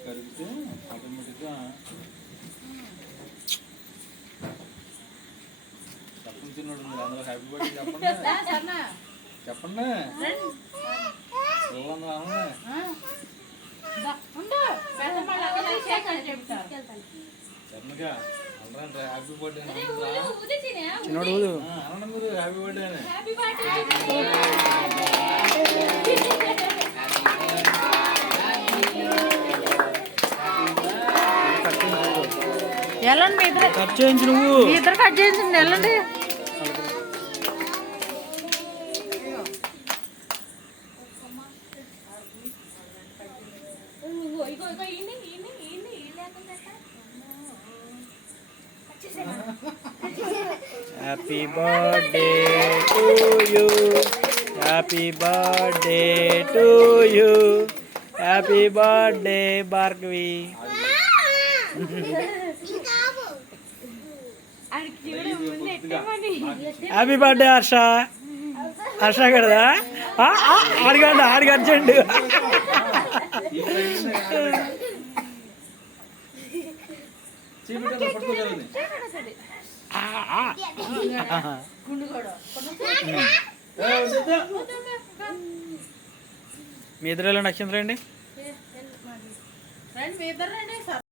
కరిగితే ఆటోమేటిక్గా చెప్పండి తిన్నాడు మీరు అందరూ హ్యాపీ బర్త్డే చెప్పండి చెప్పండి చెప్పనుగా అందరూ హ్యాపీ బర్త్డే చిన్నోడు అనండి మీరు హ్యాపీ బర్త్డే అని వెళ్ళండి మీ ఇద్దరు కట్ చేయించు నువ్వు మీ ఇద్దరు కట్ చేయించండి వెళ్ళండి happy birthday to you happy birthday to you happy birthday Bhargavi happy birthday Harsha Harsha కదా ఆడిగండి ఆడిగంచండి మీ ఇద్దరు నక్షత్రం అండి.